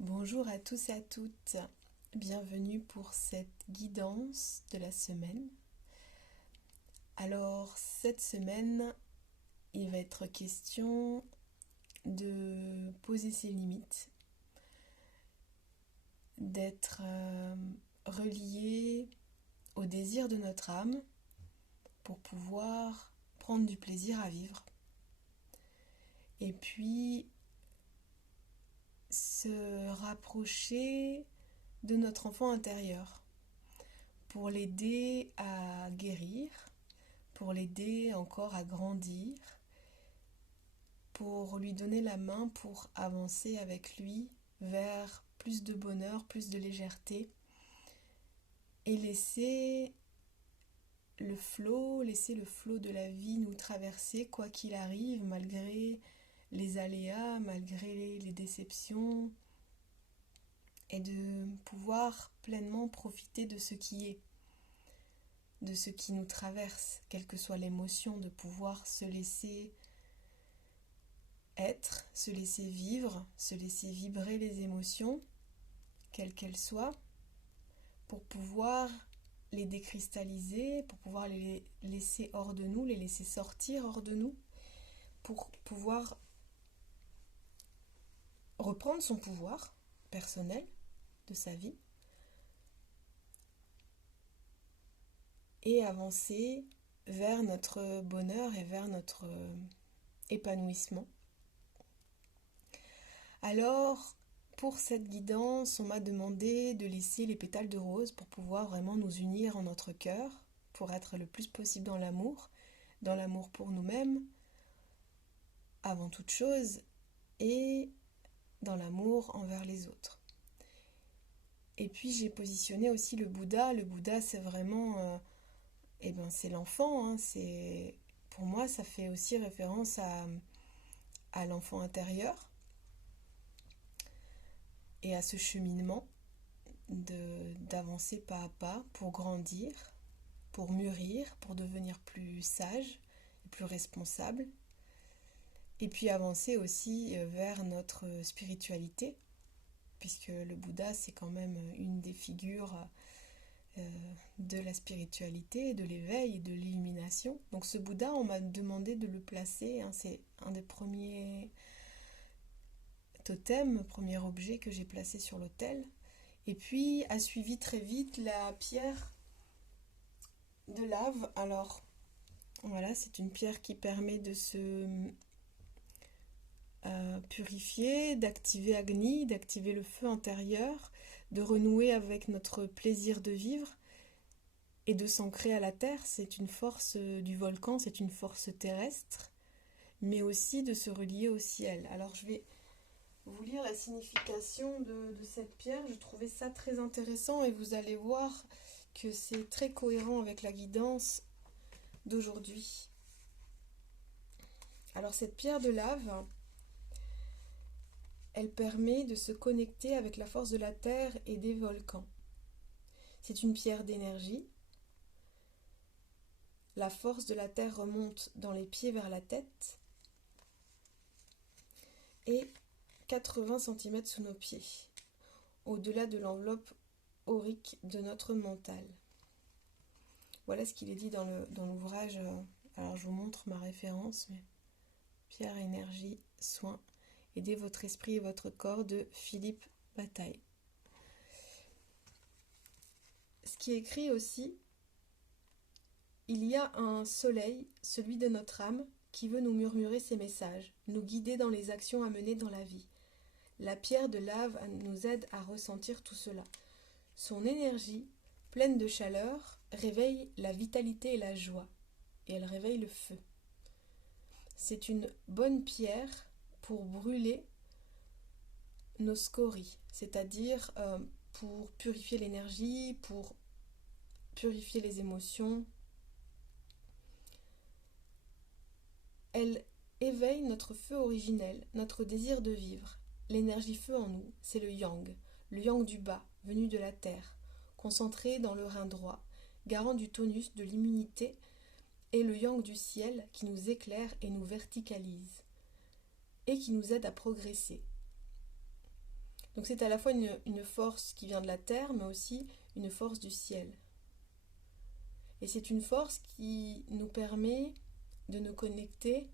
Bonjour à tous et à toutes, bienvenue pour cette guidance de la semaine. Alors cette semaine, il va être question de poser ses limites, d'être relié au désir de notre âme pour pouvoir prendre du plaisir à vivre. Et puis se rapprocher de notre enfant intérieur pour l'aider à guérir, pour l'aider encore à grandir, pour lui donner la main pour avancer avec lui vers plus de bonheur, plus de légèreté et laisser le flot de la vie nous traverser quoi qu'il arrive, malgré les aléas, malgré les déceptions, et de pouvoir pleinement profiter de ce qui est, de ce qui nous traverse, quelle que soit l'émotion, de pouvoir se laisser être, se laisser vivre, se laisser vibrer les émotions, quelles qu'elles soient, pour pouvoir les décristalliser, pour pouvoir les laisser hors de nous, les laisser sortir hors de nous, pour pouvoir reprendre son pouvoir personnel de sa vie et avancer vers notre bonheur et vers notre épanouissement. Alors, pour cette guidance, on m'a demandé de laisser les pétales de rose pour pouvoir vraiment nous unir en notre cœur, pour être le plus possible dans l'amour pour nous-mêmes, avant toute chose, et dans l'amour envers les autres. Et puis j'ai positionné aussi le Bouddha. Le Bouddha, c'est vraiment, c'est l'enfant. Pour moi, ça fait aussi référence à l'enfant intérieur et à ce cheminement d'avancer pas à pas pour grandir, pour mûrir, pour devenir plus sage et plus responsable. Et puis avancer aussi vers notre spiritualité, puisque le Bouddha, c'est quand même une des figures de la spiritualité, de l'éveil et de l'illumination. Donc ce Bouddha, on m'a demandé de le placer, c'est un des premiers totems, premier objet que j'ai placé sur l'autel. Et puis a suivi très vite la pierre de lave. Alors voilà, c'est une pierre qui permet de se purifier, d'activer Agni, d'activer le feu intérieur, de renouer avec notre plaisir de vivre et de s'ancrer à la terre. C'est une force du volcan, c'est une force terrestre, mais aussi de se relier au ciel. Alors je vais vous lire la signification de cette pierre. Je trouvais ça très intéressant et vous allez voir que c'est très cohérent avec la guidance d'aujourd'hui. Alors cette pierre de lave, elle permet de se connecter avec la force de la terre et des volcans. C'est une pierre d'énergie. La force de la terre remonte dans les pieds vers la tête et 80 cm sous nos pieds, au-delà de l'enveloppe aurique de notre mental. Voilà ce qu'il est dit dans l'ouvrage. Alors je vous montre ma référence, mais pierre, énergie, soin, aidez votre esprit et votre corps de Philippe Bataille. Ce qui est écrit aussi, il y a un soleil, celui de notre âme, qui veut nous murmurer ses messages, nous guider dans les actions à mener dans la vie. La pierre de lave nous aide à ressentir tout cela. Son énergie, pleine de chaleur, réveille la vitalité et la joie, et elle réveille le feu. C'est une bonne pierre pour brûler nos scories, c'est-à-dire pour purifier l'énergie, pour purifier les émotions. Elle éveille notre feu originel, notre désir de vivre. L'énergie feu en nous, c'est le yang du bas, venu de la terre, concentré dans le rein droit, garant du tonus, de l'immunité, et le yang du ciel qui nous éclaire et nous verticalise, et qui nous aide à progresser. Donc c'est à la fois une force qui vient de la terre, mais aussi une force du ciel. Et c'est une force qui nous permet de nous connecter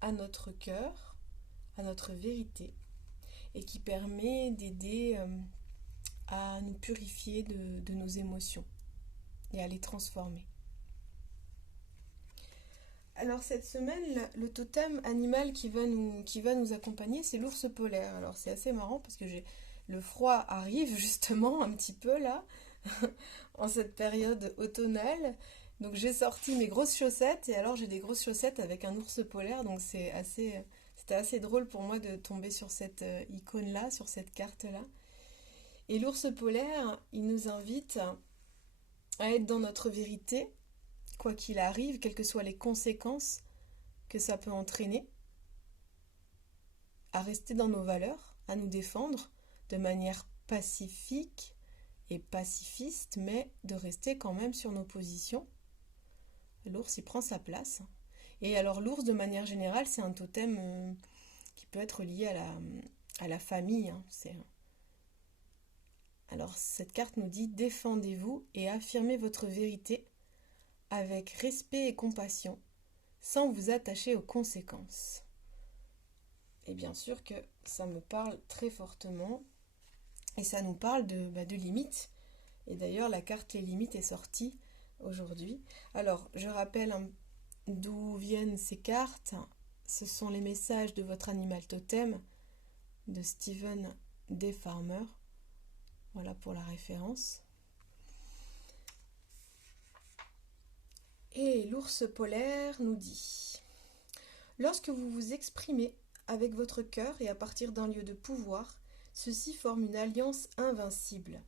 à notre cœur, à notre vérité, et qui permet d'aider à nous purifier de nos émotions et à les transformer. Alors cette semaine, le totem animal qui va nous accompagner, c'est l'ours polaire. Alors c'est assez marrant parce que le froid arrive justement un petit peu là, en cette période automnale. Donc j'ai sorti mes grosses chaussettes et alors j'ai des grosses chaussettes avec un ours polaire. Donc c'était assez drôle pour moi de tomber sur cette icône-là, sur cette carte-là. Et l'ours polaire, il nous invite à être dans notre vérité, quoi qu'il arrive, quelles que soient les conséquences que ça peut entraîner, à rester dans nos valeurs, à nous défendre de manière pacifique et pacifiste, mais de rester quand même sur nos positions. L'ours, il prend sa place. Et alors l'ours, de manière générale, c'est un totem qui peut être lié à la famille. Hein. Alors cette carte nous dit « Défendez-vous et affirmez votre vérité avec respect et compassion, sans vous attacher aux conséquences. » Et bien sûr que ça me parle très fortement, et ça nous parle de limites. Et d'ailleurs, la carte Les limites est sortie aujourd'hui. Alors, je rappelle d'où viennent ces cartes. Ce sont les messages de votre animal totem de Stephen D. Farmer. Voilà pour la référence. Et l'ours polaire nous dit « Lorsque vous vous exprimez avec votre cœur et à partir d'un lieu de pouvoir, ceci forme une alliance invincible.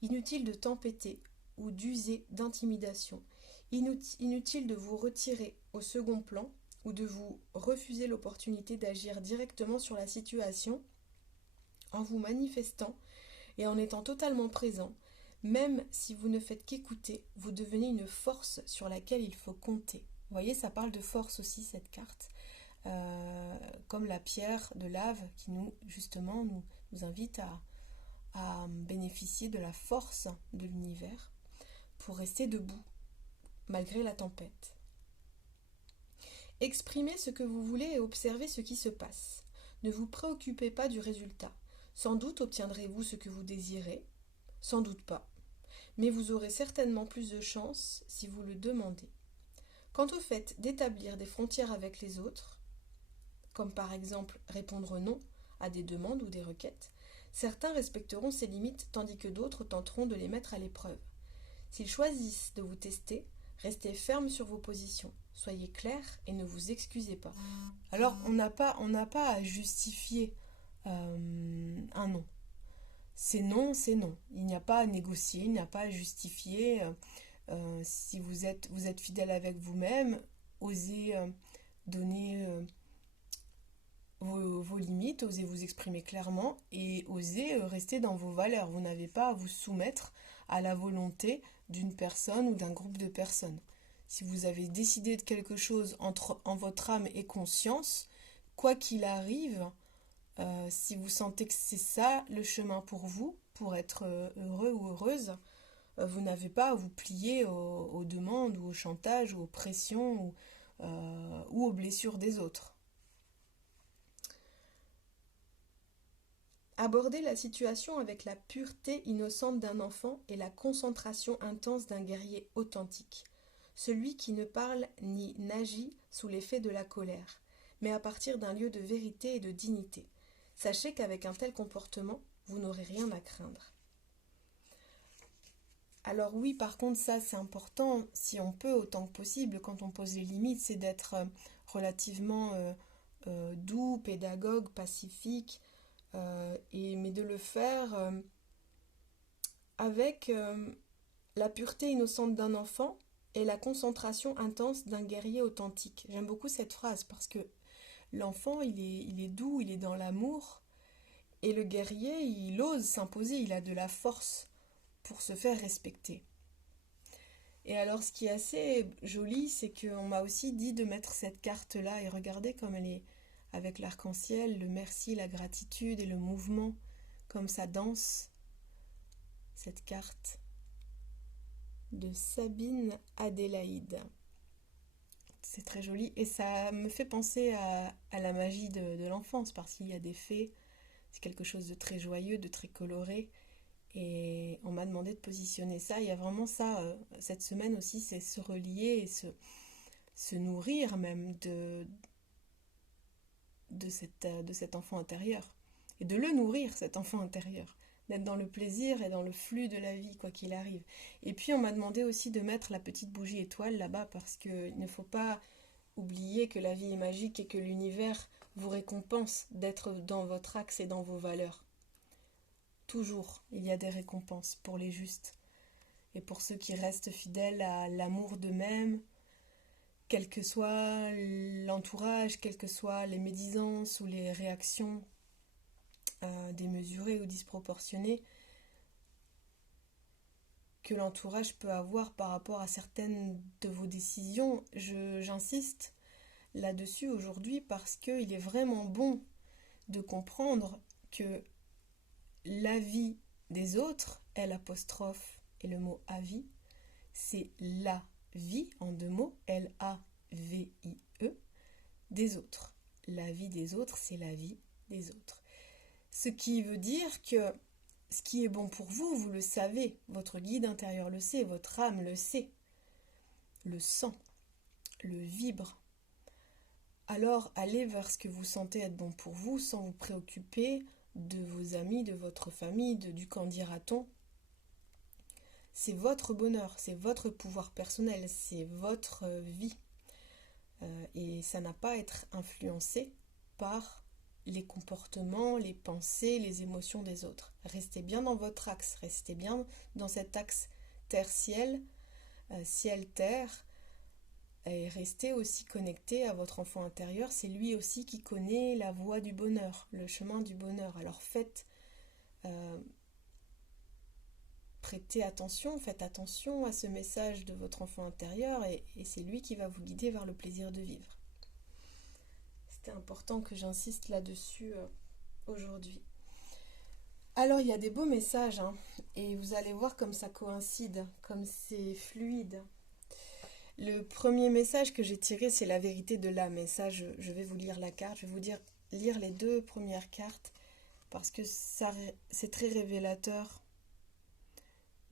Inutile de tempêter ou d'user d'intimidation. Inutile de vous retirer au second plan ou de vous refuser l'opportunité d'agir directement sur la situation en vous manifestant et en étant totalement présent. Même si vous ne faites qu'écouter, vous devenez une force sur laquelle il faut compter. » Vous voyez, ça parle de force aussi, cette carte. Comme la pierre de lave qui justement nous invite à bénéficier de la force de l'univers pour rester debout malgré la tempête. Exprimez ce que vous voulez et observez ce qui se passe. Ne vous préoccupez pas du résultat. Sans doute obtiendrez-vous ce que vous désirez, sans doute pas, mais vous aurez certainement plus de chance si vous le demandez. Quant au fait d'établir des frontières avec les autres, comme par exemple répondre non à des demandes ou des requêtes, certains respecteront ces limites tandis que d'autres tenteront de les mettre à l'épreuve. S'ils choisissent de vous tester, restez ferme sur vos positions, soyez clair et ne vous excusez pas. Alors on n'a pas à justifier un non. C'est non, c'est non. Il n'y a pas à négocier, il n'y a pas à justifier. Si vous êtes fidèle avec vous-même, osez donner vos limites, osez vous exprimer clairement et osez rester dans vos valeurs. Vous n'avez pas à vous soumettre à la volonté d'une personne ou d'un groupe de personnes. Si vous avez décidé de quelque chose en votre âme et conscience, quoi qu'il arrive, si vous sentez que c'est ça le chemin pour vous, pour être heureux ou heureuse, vous n'avez pas à vous plier aux demandes ou au chantage ou aux pressions ou aux blessures des autres. Aborder la situation avec la pureté innocente d'un enfant et la concentration intense d'un guerrier authentique, celui qui ne parle ni n'agit sous l'effet de la colère, mais à partir d'un lieu de vérité et de dignité. Sachez qu'avec un tel comportement, vous n'aurez rien à craindre. Alors oui, par contre, ça c'est important, si on peut autant que possible, quand on pose les limites, c'est d'être relativement doux, pédagogue, pacifique, mais de le faire avec la pureté innocente d'un enfant et la concentration intense d'un guerrier authentique. J'aime beaucoup cette phrase parce que l'enfant, il est doux, il est dans l'amour, et le guerrier, il ose s'imposer, il a de la force pour se faire respecter. Et alors, ce qui est assez joli, c'est qu'on m'a aussi dit de mettre cette carte-là, et regardez comme elle est avec l'arc-en-ciel, le merci, la gratitude et le mouvement comme ça danse, cette carte de Sabine Adélaïde. C'est très joli et ça me fait penser à la magie de l'enfance parce qu'il y a des fées, c'est quelque chose de très joyeux, de très coloré et on m'a demandé de positionner ça. Il y a vraiment ça, cette semaine aussi, c'est se relier et se nourrir même de cet enfant intérieur et de le nourrir, cet enfant intérieur, d'être dans le plaisir et dans le flux de la vie, quoi qu'il arrive. Et puis on m'a demandé aussi de mettre la petite bougie étoile là-bas parce qu'il ne faut pas oublier que la vie est magique et que l'univers vous récompense d'être dans votre axe et dans vos valeurs. Toujours, il y a des récompenses pour les justes et pour ceux qui restent fidèles à l'amour d'eux-mêmes, quel que soit l'entourage, quelles que soient les médisances ou les réactions démesurées ou disproportionnées que l'entourage peut avoir par rapport à certaines de vos décisions. J'insiste là-dessus aujourd'hui parce qu'il est vraiment bon de comprendre que la vie des autres, L apostrophe et le mot avis, c'est la vie en deux mots, L-A-V-I-E, des autres. La vie des autres, c'est la vie des autres. Ce qui veut dire que ce qui est bon pour vous, vous le savez, votre guide intérieur le sait, votre âme le sait, le sent, le vibre. Alors allez vers ce que vous sentez être bon pour vous sans vous préoccuper de vos amis, de votre famille, du qu'en dira-t-on. C'est votre bonheur, c'est votre pouvoir personnel, c'est votre vie. Et ça n'a pas à être influencé par les comportements, les pensées, les émotions des autres. Restez bien dans votre axe, restez bien dans cet axe terre-ciel, ciel-terre, et restez aussi connecté à votre enfant intérieur. C'est lui aussi qui connaît la voie du bonheur, le chemin du bonheur. Alors prêtez attention, faites attention à ce message de votre enfant intérieur et c'est lui qui va vous guider vers le plaisir de vivre. C'était important que j'insiste là-dessus aujourd'hui. Alors il y a des beaux messages et vous allez voir comme ça coïncide, comme c'est fluide. Le premier message que j'ai tiré, c'est la vérité de l'âme. Et ça, je vais vous lire la carte. Je vais vous lire les deux premières cartes parce que c'est très révélateur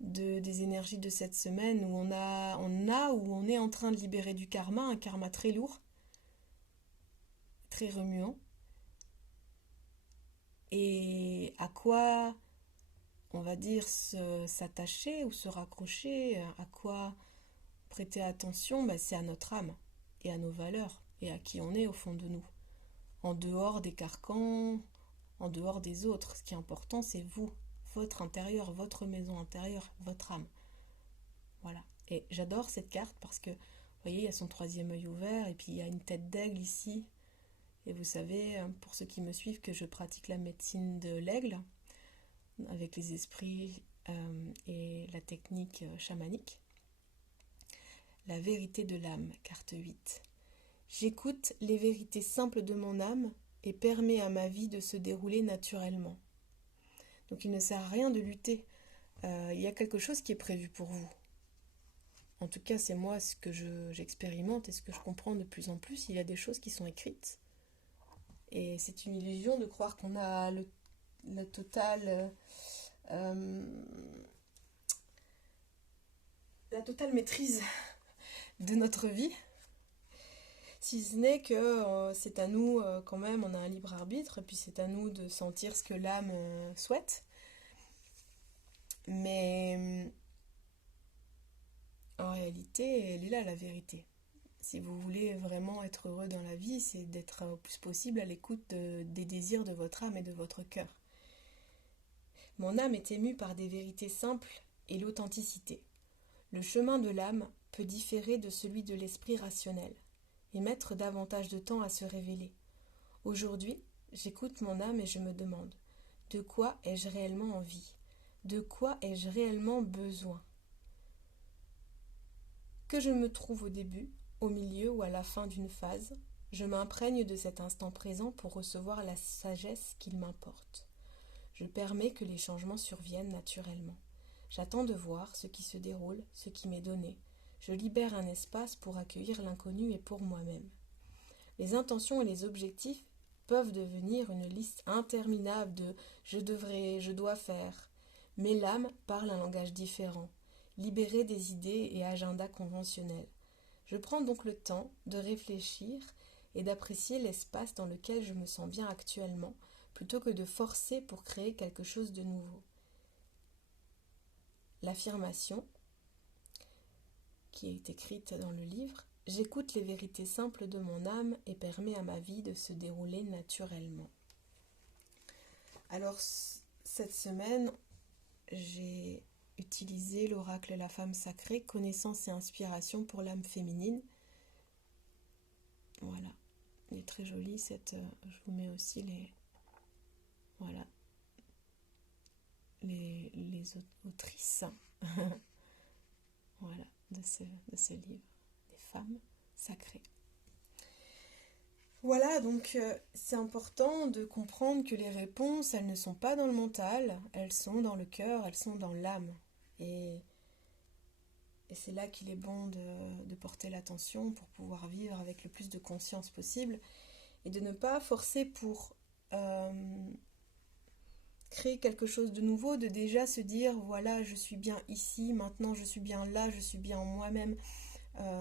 des énergies de cette semaine où on est en train de libérer du karma, un karma très lourd, très remuant. Et à quoi, on va dire, s'attacher ou se raccrocher, à quoi prêter attention, c'est à notre âme et à nos valeurs et à qui on est au fond de nous. En dehors des carcans, en dehors des autres, ce qui est important, c'est vous, votre intérieur, votre maison intérieure, votre âme. Voilà. Et j'adore cette carte parce que, vous voyez, il y a son troisième œil ouvert et puis il y a une tête d'aigle ici. Et vous savez, pour ceux qui me suivent, que je pratique la médecine de l'aigle avec les esprits et la technique chamanique. La vérité de l'âme, carte 8. J'écoute les vérités simples de mon âme et permets à ma vie de se dérouler naturellement. Donc il ne sert à rien de lutter. Il y a quelque chose qui est prévu pour vous. En tout cas, c'est moi ce que j'expérimente et ce que je comprends de plus en plus. Il y a des choses qui sont écrites. Et c'est une illusion de croire qu'on a la totale maîtrise de notre vie. Si ce n'est que c'est à nous, quand même, on a un libre arbitre, et puis c'est à nous de sentir ce que l'âme souhaite. Mais en réalité, elle est là, la vérité. Si vous voulez vraiment être heureux dans la vie, c'est d'être au plus possible à l'écoute des désirs de votre âme et de votre cœur. Mon âme est émue par des vérités simples et l'authenticité. Le chemin de l'âme peut différer de celui de l'esprit rationnel et mettre davantage de temps à se révéler. Aujourd'hui, j'écoute mon âme et je me demande, de quoi ai-je réellement envie? De quoi ai-je réellement besoin? Que je me trouve au début, au milieu ou à la fin d'une phase, je m'imprègne de cet instant présent pour recevoir la sagesse qu'il m'importe. Je permets que les changements surviennent naturellement. J'attends de voir ce qui se déroule, ce qui m'est donné. Je libère un espace pour accueillir l'inconnu et pour moi-même. Les intentions et les objectifs peuvent devenir une liste interminable de je devrais, je dois faire. Mais l'âme parle un langage différent, libéré des idées et agendas conventionnels. Je prends donc le temps de réfléchir et d'apprécier l'espace dans lequel je me sens bien actuellement, plutôt que de forcer pour créer quelque chose de nouveau. L'affirmation, qui est écrite dans le livre, j'écoute les vérités simples de mon âme et permets à ma vie de se dérouler naturellement. Alors, cette semaine, j'ai utilisé l'oracle La Femme Sacrée, connaissance et inspiration pour l'âme féminine. Voilà, elle est très jolie cette. Je vous mets aussi voilà, les autrices. Voilà, de ce livre, des femmes sacrées. Voilà, donc c'est important de comprendre que les réponses, elles ne sont pas dans le mental, elles sont dans le cœur, elles sont dans l'âme. Et c'est là qu'il est bon de porter l'attention pour pouvoir vivre avec le plus de conscience possible et de ne pas forcer pour créer quelque chose de nouveau, de déjà se dire voilà, je suis bien ici, maintenant je suis bien là, je suis bien en moi-même.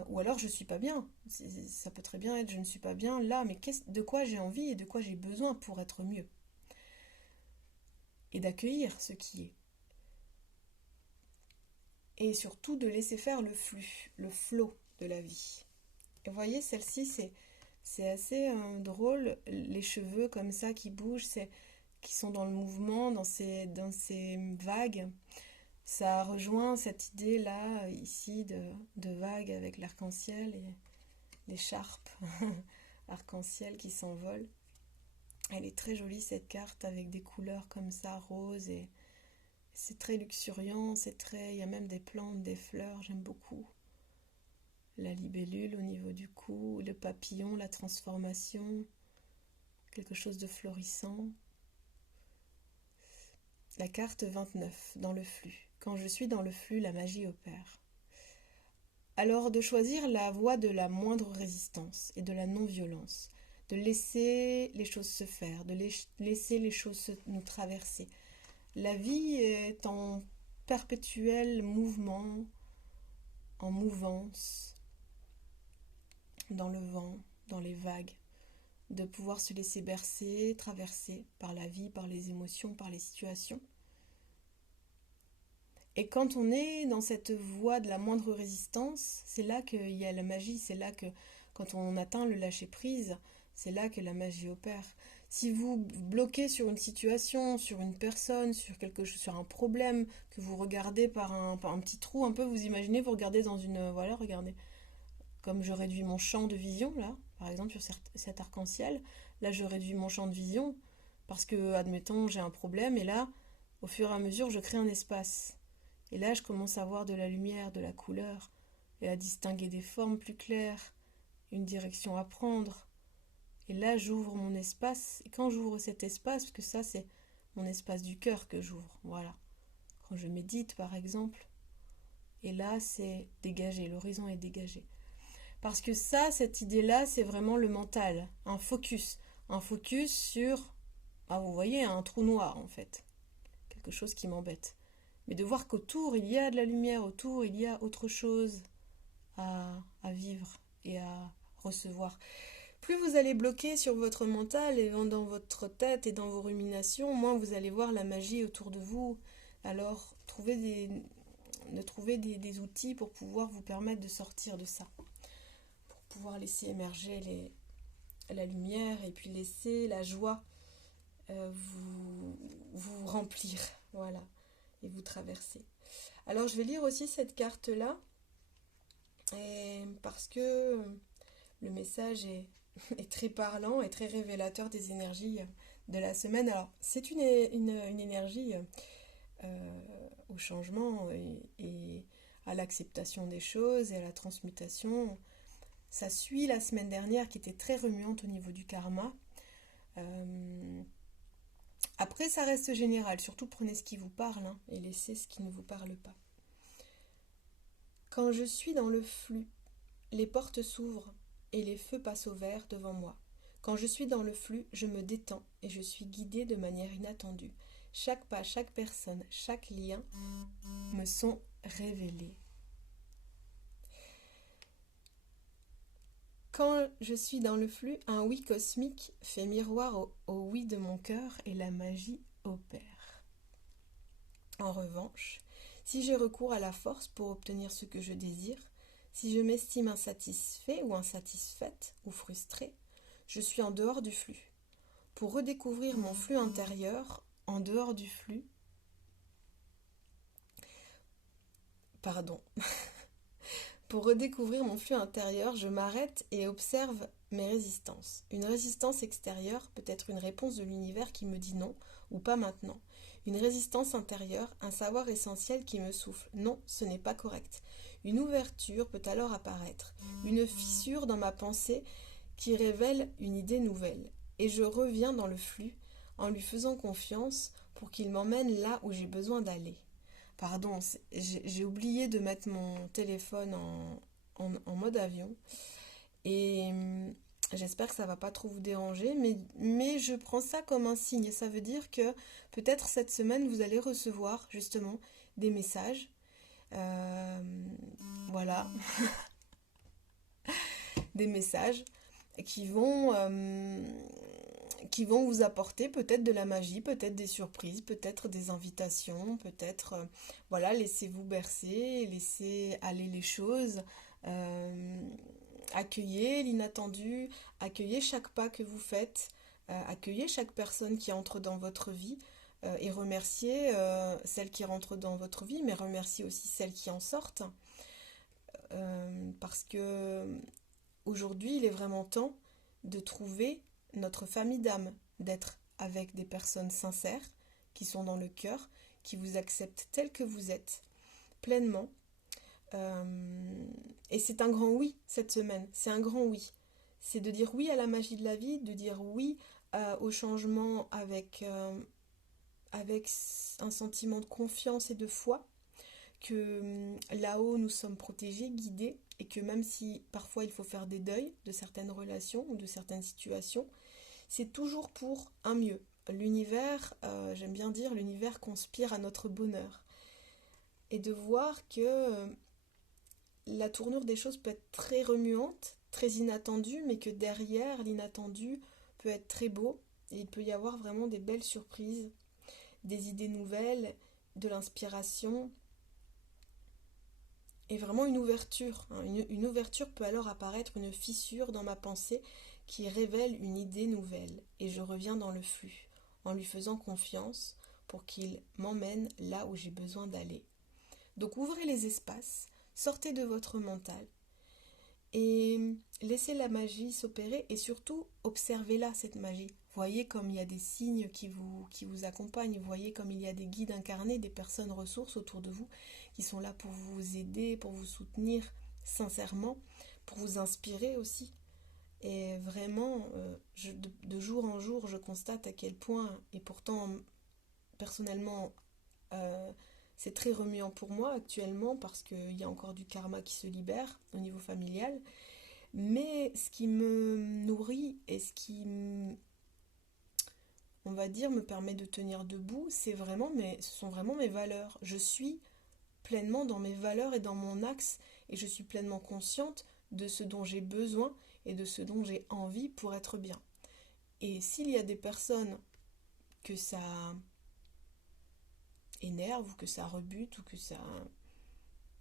Ou alors je suis pas bien. Ça peut très bien être je ne suis pas bien là, mais de quoi j'ai envie et de quoi j'ai besoin pour être mieux. Et d'accueillir ce qui est. Et surtout de laisser faire le flux, le flot de la vie. Et vous voyez, celle-ci, c'est assez drôle, les cheveux comme ça qui bougent, qui sont dans le mouvement, dans ces vagues. Ça rejoint cette idée-là, ici, de vagues avec l'arc-en-ciel et l'écharpe arc-en-ciel qui s'envole. Elle est très jolie cette carte avec des couleurs comme ça, roses, et c'est très luxuriant, il y a même des plantes, des fleurs, j'aime beaucoup. La libellule au niveau du cou, le papillon, la transformation, quelque chose de florissant. La carte 29, dans le flux. Quand je suis dans le flux, la magie opère. Alors de choisir la voie de la moindre résistance et de la non-violence, de laisser les choses se faire, de laisser les choses nous traverser. La vie est en perpétuel mouvement, en mouvance, dans le vent, dans les vagues, de pouvoir se laisser bercer, traverser par la vie, par les émotions, par les situations. Et quand on est dans cette voie de la moindre résistance, c'est là qu'il y a la magie, c'est là que quand on atteint le lâcher-prise, c'est là que la magie opère. Si vous bloquez sur une situation, sur une personne, sur quelque chose, sur un problème, que vous regardez par un petit trou, un peu, vous imaginez, vous regardez dans une... Voilà, regardez. Comme je réduis mon champ de vision, là, par exemple, sur cet arc-en-ciel, là, je réduis mon champ de vision, parce que, admettons, j'ai un problème, et là, au fur et à mesure, je crée un espace. Et là, je commence à voir de la lumière, de la couleur, et à distinguer des formes plus claires, une direction à prendre. Et là, j'ouvre mon espace. Et quand j'ouvre cet espace, parce que ça, c'est mon espace du cœur que j'ouvre, voilà. Quand je médite, par exemple, et là, c'est dégagé, l'horizon est dégagé. Parce que ça, cette idée-là, c'est vraiment le mental, un focus. Un focus sur, vous voyez, un trou noir, en fait. Quelque chose qui m'embête. Mais de voir qu'autour, il y a de la lumière, autour, il y a autre chose à vivre et à recevoir. Plus vous allez bloquer sur votre mental et dans votre tête et dans vos ruminations, moins vous allez voir la magie autour de vous. Alors, trouvez des outils pour pouvoir vous permettre de sortir de ça. Pour pouvoir laisser émerger la lumière et puis laisser la joie vous remplir. Voilà. Et vous traversez. Alors je vais lire aussi cette carte-là parce que le message est très parlant et très révélateur des énergies de la semaine. Alors c'est une énergie au changement et à l'acceptation des choses et à la transmutation. Ça suit la semaine dernière qui était très remuante au niveau du karma. Après, ça reste général, surtout prenez ce qui vous parle hein, et laissez ce qui ne vous parle pas. Quand je suis dans le flux, les portes s'ouvrent et les feux passent au vert devant moi. Quand je suis dans le flux, je me détends et je suis guidée de manière inattendue. Chaque pas, chaque personne, chaque lien me sont révélés. Quand je suis dans le flux, un oui cosmique fait miroir au oui de mon cœur et la magie opère. En revanche, si j'ai recours à la force pour obtenir ce que je désire, si je m'estime insatisfait ou insatisfaite ou frustrée, je suis en dehors du flux. Pour redécouvrir mon flux intérieur, en dehors du flux, pardon, pour redécouvrir mon flux intérieur, je m'arrête et observe mes résistances. Une résistance extérieure peut être une réponse de l'univers qui me dit non ou pas maintenant. Une résistance intérieure, un savoir essentiel qui me souffle. Non, ce n'est pas correct. Une ouverture peut alors apparaître, une fissure dans ma pensée qui révèle une idée nouvelle. Et je reviens dans le flux en lui faisant confiance pour qu'il m'emmène là où j'ai besoin d'aller. Pardon, j'ai oublié de mettre mon téléphone en mode avion et j'espère que ça va pas trop vous déranger, mais je prends ça comme un signe. Ça veut dire que peut-être cette semaine vous allez recevoir justement des messages. Voilà, des messages qui qui vont vous apporter peut-être de la magie, peut-être des surprises, peut-être des invitations, peut-être, voilà, laissez-vous bercer, laissez aller les choses, accueillez l'inattendu, accueillez chaque pas que vous faites, accueillez chaque personne qui entre dans votre vie et remerciez celles qui rentrent dans votre vie, mais remerciez aussi celles qui en sortent, parce que aujourd'hui, il est vraiment temps de trouver notre famille d'âme, d'être avec des personnes sincères, qui sont dans le cœur, qui vous acceptent tel que vous êtes, pleinement. Et c'est un grand oui cette semaine, c'est un grand oui. C'est de dire oui à la magie de la vie, de dire oui au changement avec un sentiment de confiance et de foi, que là-haut nous sommes protégés, guidés, et que même si parfois il faut faire des deuils de certaines relations ou de certaines situations, c'est toujours pour un mieux. L'univers, j'aime bien dire, l'univers conspire à notre bonheur. Et de voir que la tournure des choses peut être très remuante, très inattendue, mais que derrière l'inattendu peut être très beau, et il peut y avoir vraiment des belles surprises, des idées nouvelles, de l'inspiration, et vraiment une ouverture. Hein. Une ouverture peut alors apparaître, une fissure dans ma pensée qui révèle une idée nouvelle. Et je reviens dans le flux, en lui faisant confiance pour qu'il m'emmène là où j'ai besoin d'aller. Donc ouvrez les espaces, sortez de votre mental et laissez la magie s'opérer et surtout observez-la, cette magie. Voyez comme il y a des signes qui vous accompagnent, voyez comme il y a des guides incarnés, des personnes ressources autour de vous qui sont là pour vous aider, pour vous soutenir sincèrement, pour vous inspirer aussi. Et vraiment, de jour en jour, je constate à quel point, et pourtant personnellement, euh, c'est très remuant pour moi actuellement parce qu'il y a encore du karma qui se libère au niveau familial. Mais ce qui me nourrit et on va dire, me permet de tenir debout, ce sont vraiment mes valeurs. Je suis pleinement dans mes valeurs et dans mon axe et je suis pleinement consciente de ce dont j'ai besoin et de ce dont j'ai envie pour être bien. Et s'il y a des personnes que ça énerve ou que ça rebute ou que ça...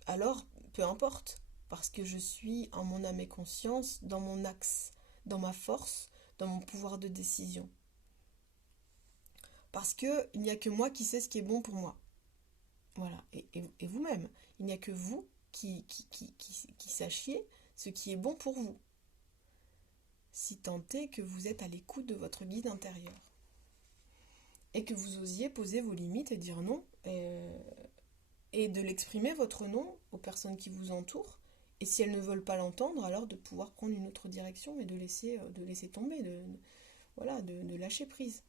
Alors, peu importe, parce que je suis en mon âme et conscience, dans mon axe, dans ma force, dans mon pouvoir de décision. Parce que il n'y a que moi qui sais ce qui est bon pour moi. Voilà, et vous-même. Il n'y a que vous qui sachiez ce qui est bon pour vous. Si tant est que vous êtes à l'écoute de votre guide intérieur. Et que vous osiez poser vos limites et dire non, et de l'exprimer votre non aux personnes qui vous entourent. Et si elles ne veulent pas l'entendre, alors de pouvoir prendre une autre direction et de laisser tomber, voilà, de lâcher prise.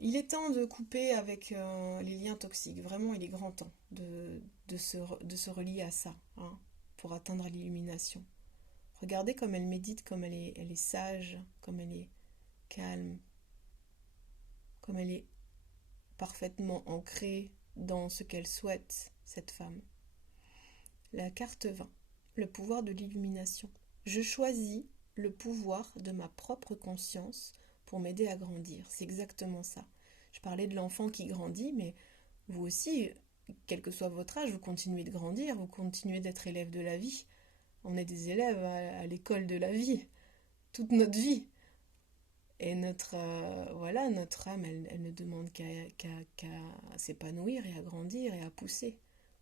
Il est temps de couper avec les liens toxiques. Vraiment, il est grand temps de se relier à ça, hein, pour atteindre l'illumination. Regardez comme elle médite, comme elle est sage, comme elle est calme, comme elle est parfaitement ancrée dans ce qu'elle souhaite, cette femme. La carte 20, le pouvoir de l'illumination. Je choisis le pouvoir de ma propre conscience pour m'aider à grandir. C'est exactement ça. Je parlais de l'enfant qui grandit, mais vous aussi, quel que soit votre âge, vous continuez de grandir, vous continuez d'être élève de la vie. On est des élèves à l'école de la vie, toute notre vie. Et notre âme, elle ne demande qu'à s'épanouir et à grandir et à pousser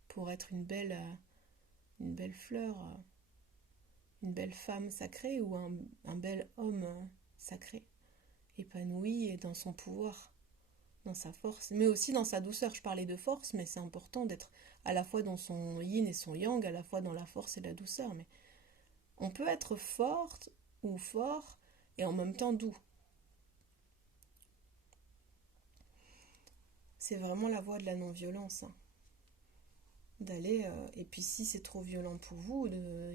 pour être une belle fleur, une belle femme sacrée ou un bel homme sacré, épanoui et dans son pouvoir, dans sa force, mais aussi dans sa douceur. Je parlais de force, mais c'est important d'être à la fois dans son yin et son yang, à la fois dans la force et la douceur. Mais on peut être forte ou fort et en même temps doux. C'est vraiment la voie de la non-violence, hein. D'aller, et puis si c'est trop violent pour vous,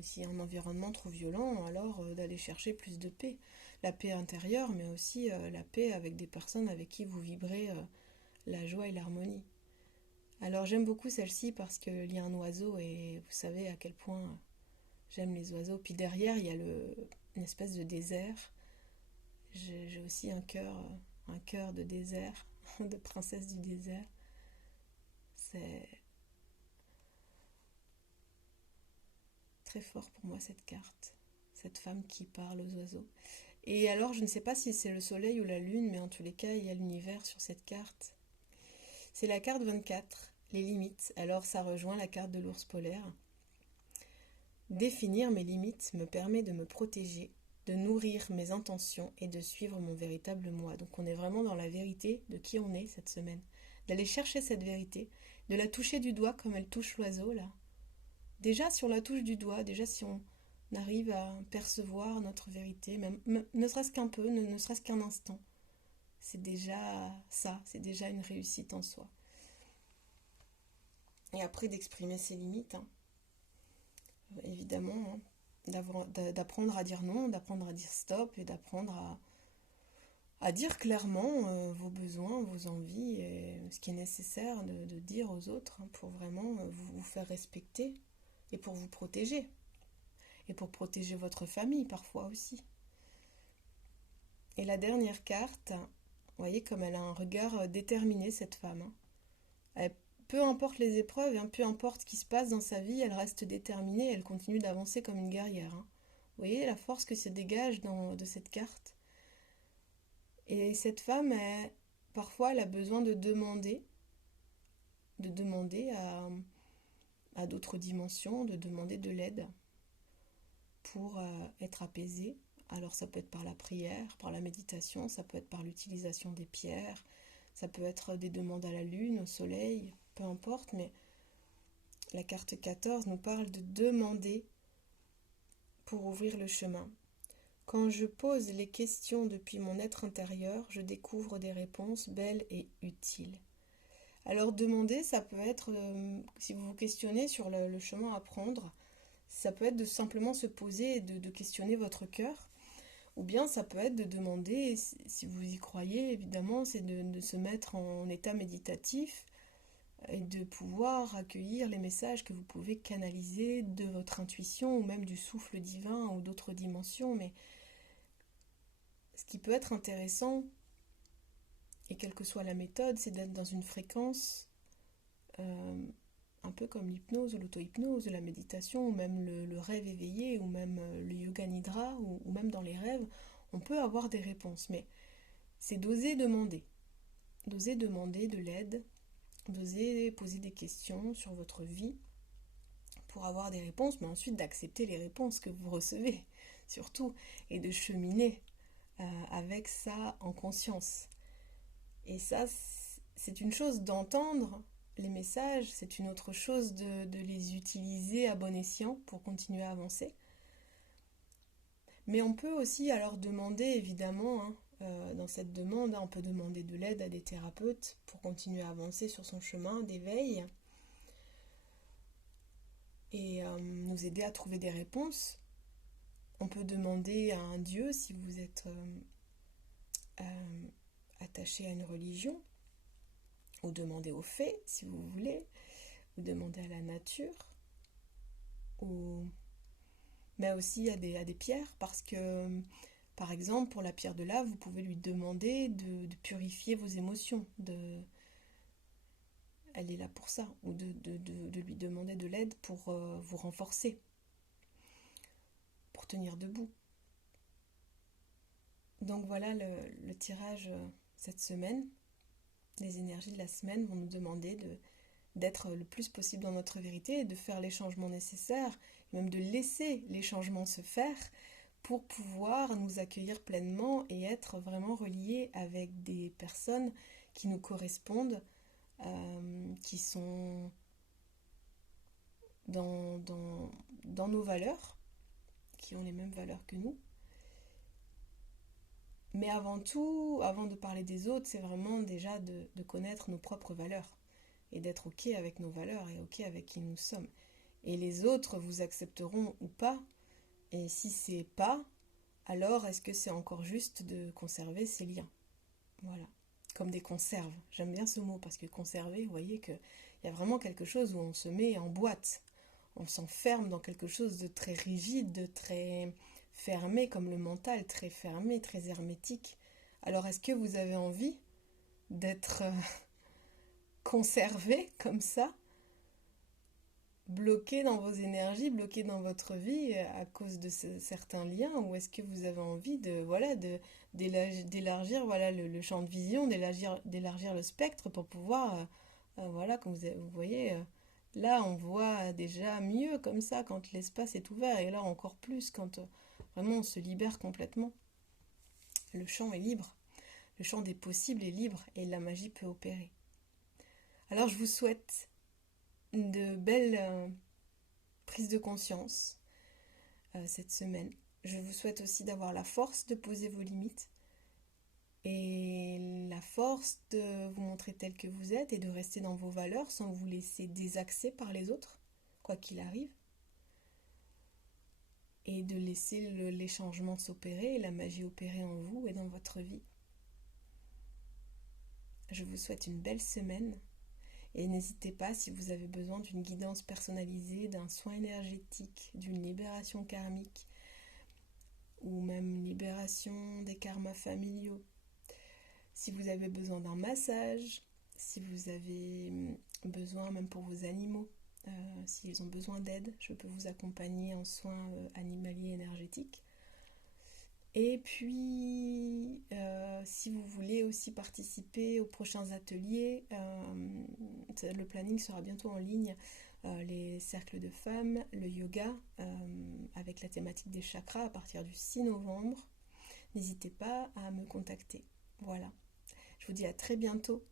s'il y a un environnement trop violent, alors d'aller chercher plus de paix. La paix intérieure, mais aussi la paix avec des personnes avec qui vous vibrez la joie et l'harmonie. Alors j'aime beaucoup celle-ci parce qu'il y a un oiseau et vous savez à quel point j'aime les oiseaux. Puis derrière, il y a une espèce de désert. J'ai aussi un cœur de désert, de princesse du désert. C'est très fort pour moi cette carte, cette femme qui parle aux oiseaux. Et alors je ne sais pas si c'est le soleil ou la lune, mais en tous les cas il y a l'univers sur cette carte. C'est la carte 24, les limites. Alors ça rejoint la carte de l'ours polaire. Définir mes limites me permet de me protéger, de nourrir mes intentions et de suivre mon véritable moi. Donc on est vraiment dans la vérité de qui on est cette semaine. D'aller chercher cette vérité, de la toucher du doigt comme elle touche l'oiseau là. Déjà, si on la touche du doigt, déjà si on arrive à percevoir notre vérité, même ne serait-ce qu'un peu, ne serait-ce qu'un instant, c'est déjà ça, c'est déjà une réussite en soi. Et après d'exprimer ses limites, hein, évidemment, hein, d'apprendre à dire non, d'apprendre à dire stop et d'apprendre à dire clairement vos besoins, vos envies et ce qui est nécessaire de dire aux autres, hein, pour vraiment vous faire respecter et pour vous protéger. Et pour protéger votre famille parfois aussi. Et la dernière carte, vous voyez comme elle a un regard déterminé cette femme, hein. Peu importe les épreuves, hein, peu importe ce qui se passe dans sa vie, elle reste déterminée, elle continue d'avancer comme une guerrière, hein. Vous voyez la force que se dégage de cette carte. Et cette femme, parfois elle a besoin de demander à d'autres dimensions, de demander de l'aide pour être apaisée. Alors ça peut être par la prière, par la méditation, ça peut être par l'utilisation des pierres, ça peut être des demandes à la lune, au soleil, peu importe, mais la carte 14 nous parle de demander pour ouvrir le chemin. Quand je pose les questions depuis mon être intérieur, je découvre des réponses belles et utiles. Alors demander, ça peut être, si vous vous questionnez sur le chemin à prendre, ça peut être de simplement se poser et de questionner votre cœur. Ou bien ça peut être de demander, si vous y croyez évidemment, c'est de se mettre en état méditatif et de pouvoir accueillir les messages que vous pouvez canaliser de votre intuition ou même du souffle divin ou d'autres dimensions. Mais ce qui peut être intéressant, et quelle que soit la méthode, c'est d'être dans une fréquence un peu comme l'hypnose ou l'auto-hypnose, la méditation, ou même le rêve éveillé, ou même le yoga nidra, ou même dans les rêves, on peut avoir des réponses. Mais c'est d'oser demander de l'aide, d'oser poser des questions sur votre vie pour avoir des réponses, mais ensuite d'accepter les réponses que vous recevez, surtout, et de cheminer avec ça en conscience. Et ça, c'est une chose d'entendre les messages, c'est une autre chose de les utiliser à bon escient pour continuer à avancer. Mais on peut aussi alors demander, évidemment, hein, dans cette demande. On peut demander de l'aide à des thérapeutes pour continuer à avancer sur son chemin d'éveil et nous aider à trouver des réponses. On peut demander à un Dieu si vous êtes attaché à une religion, ou demander aux fées si vous voulez, ou demander à la nature, mais aussi à des pierres, parce que par exemple pour la pierre de lave, vous pouvez lui demander de purifier vos émotions, elle est là pour ça, ou de lui demander de l'aide pour vous renforcer, pour tenir debout. Donc voilà le tirage cette semaine. Les énergies de la semaine vont nous demander d'être le plus possible dans notre vérité et de faire les changements nécessaires, et même de laisser les changements se faire pour pouvoir nous accueillir pleinement et être vraiment reliés avec des personnes qui nous correspondent, qui sont dans nos valeurs, qui ont les mêmes valeurs que nous. Mais avant tout, avant de parler des autres, c'est vraiment déjà de connaître nos propres valeurs et d'être ok avec nos valeurs et ok avec qui nous sommes. Et les autres vous accepteront ou pas. Et si c'est pas, alors est-ce que c'est encore juste de conserver ces liens? Voilà. Comme des conserves. J'aime bien ce mot parce que conserver, vous voyez qu'il y a vraiment quelque chose où on se met en boîte. On s'enferme dans quelque chose de très rigide, de très fermé, comme le mental, très fermé, très hermétique. Alors est-ce que vous avez envie d'être conservé comme ça, bloqué dans vos énergies, bloqué dans votre vie à cause de certains liens, ou est-ce que vous avez envie d'élargir le champ de vision, d'élargir le spectre pour pouvoir, comme vous voyez, là on voit déjà mieux comme ça quand l'espace est ouvert, et là encore plus quand vraiment on se libère complètement. Le champ est libre, le champ des possibles est libre et la magie peut opérer. Alors je vous souhaite de belles prises de conscience cette semaine. Je vous souhaite aussi d'avoir la force de poser vos limites et la force de vous montrer tel que vous êtes et de rester dans vos valeurs sans vous laisser désaxer par les autres, quoi qu'il arrive, et de laisser les changements s'opérer et la magie opérer en vous et dans votre vie. Je vous souhaite une belle semaine. Et n'hésitez pas, si vous avez besoin d'une guidance personnalisée, d'un soin énergétique, d'une libération karmique, ou même libération des karmas familiaux, si vous avez besoin d'un massage, si vous avez besoin même pour vos animaux, s'ils ont besoin d'aide, je peux vous accompagner en soins animaliers énergétiques. Et puis, si vous voulez aussi participer aux prochains ateliers, le planning sera bientôt en ligne, les cercles de femmes, le yoga, avec la thématique des chakras à partir du 6 novembre. N'hésitez pas à me contacter. Voilà. Je vous dis à très bientôt